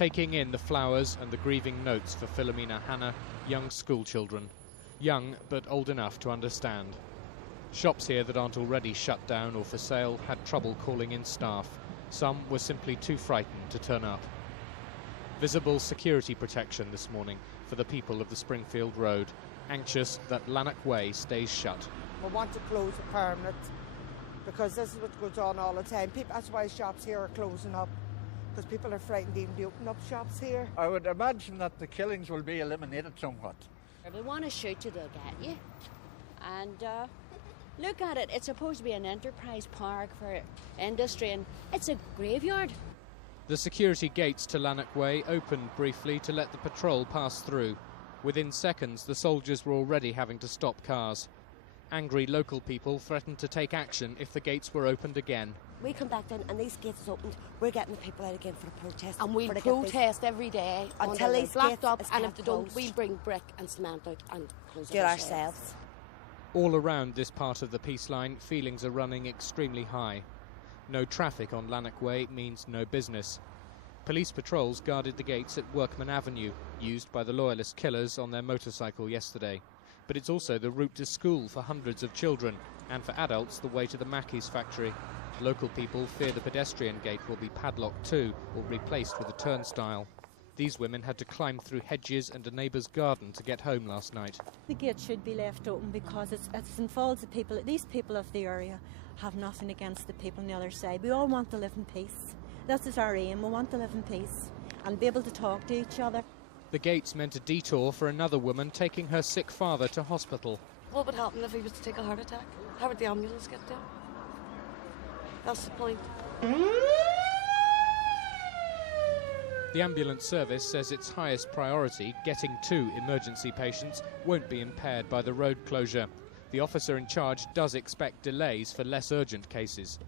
taking in the flowers and the grieving notes for Philomena Hanna, young schoolchildren. Young, but old enough to understand. Shops here that aren't already shut down or for sale had trouble calling in staff. Some were simply too frightened to turn up. Visible security protection this morning for the people of the Springfield Road, anxious that Lanark Way stays shut. We want to close it permanent because this is what goes on all the time. That's why shops here are closing up, because people are frightened even to open up shops here. I would imagine that the killings will be eliminated somewhat. If they want to shoot you, they'll get you. And look at it, it's supposed to be an enterprise park for industry, and it's a graveyard. The security gates to Lanark Way opened briefly to let the patrol pass through. Within seconds, the soldiers were already having to stop cars. Angry local people threatened to take action if the gates were opened again. We come back in and these gates are opened, we're getting the people out again for the protest. And we protest every day until these blocked up, and if closed. they don't, we bring brick and cement out and close it ourselves. All around this part of the peace line, feelings are running extremely high. No traffic on Lanark Way means no business. Police patrols guarded the gates at Workman Avenue, used by the Loyalist killers on their motorcycle yesterday. But it's also the route to school for hundreds of children, and for adults the way to the Mackey's factory. Local people fear the pedestrian gate will be padlocked too, or replaced with a turnstile. These women had to climb through hedges and a neighbour's garden to get home last night. The gate should be left open because it involves the people. These people of the area have nothing against the people on the other side. We all want to live in peace. That is our aim. We want to live in peace and be able to talk to each other. The gates meant a detour for another woman taking her sick father to hospital. What would happen if he was to take a heart attack? How would the ambulance get there? That's the point. The ambulance service says its highest priority, getting to emergency patients, won't be impaired by the road closure. The officer in charge does expect delays for less urgent cases.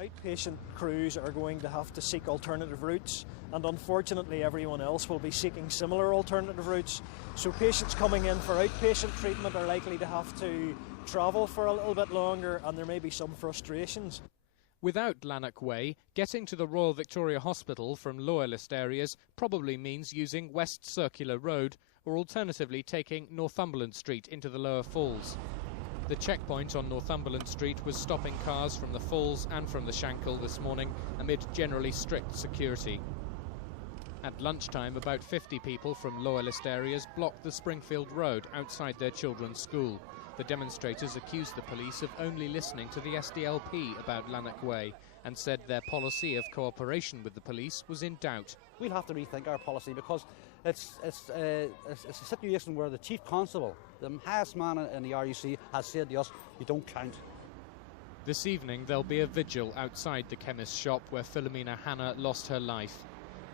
Outpatient crews are going to have to seek alternative routes, and unfortunately everyone else will be seeking similar alternative routes. So patients coming in for outpatient treatment are likely to have to travel for a little bit longer, and there may be some frustrations. Without Lanark Way, getting to the Royal Victoria Hospital from Loyalist areas probably means using West Circular Road, or alternatively taking Northumberland Street into the Lower Falls. The checkpoint on Northumberland Street was stopping cars from the Falls and from the Shankill this morning amid generally strict security. At lunchtime, about 50 people from Loyalist areas blocked the Springfield Road outside their children's school. The demonstrators accused the police of only listening to the SDLP about Lanark Way and said their policy of cooperation with the police was in doubt. We'll have to rethink our policy because it's a situation where the chief constable, the highest man in the RUC, has said to us, you don't count. This evening there'll be a vigil outside the chemist's shop where Philomena Hanna lost her life.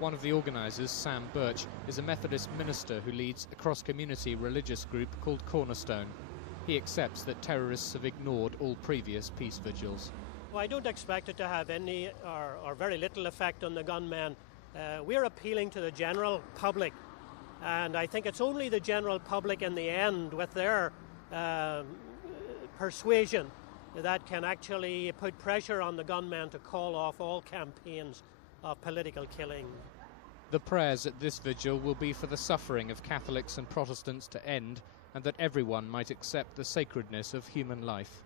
One of the organisers, Sam Burch, is a Methodist minister who leads a cross-community religious group called Cornerstone. He accepts that terrorists have ignored all previous peace vigils. Well, I don't expect it to have any or very little effect on the gunmen. We're appealing to the general public, and I think it's only the general public in the end, with their persuasion, that can actually put pressure on the gunmen to call off all campaigns of political killing. The prayers at this vigil will be for the suffering of Catholics and Protestants to end, and that everyone might accept the sacredness of human life.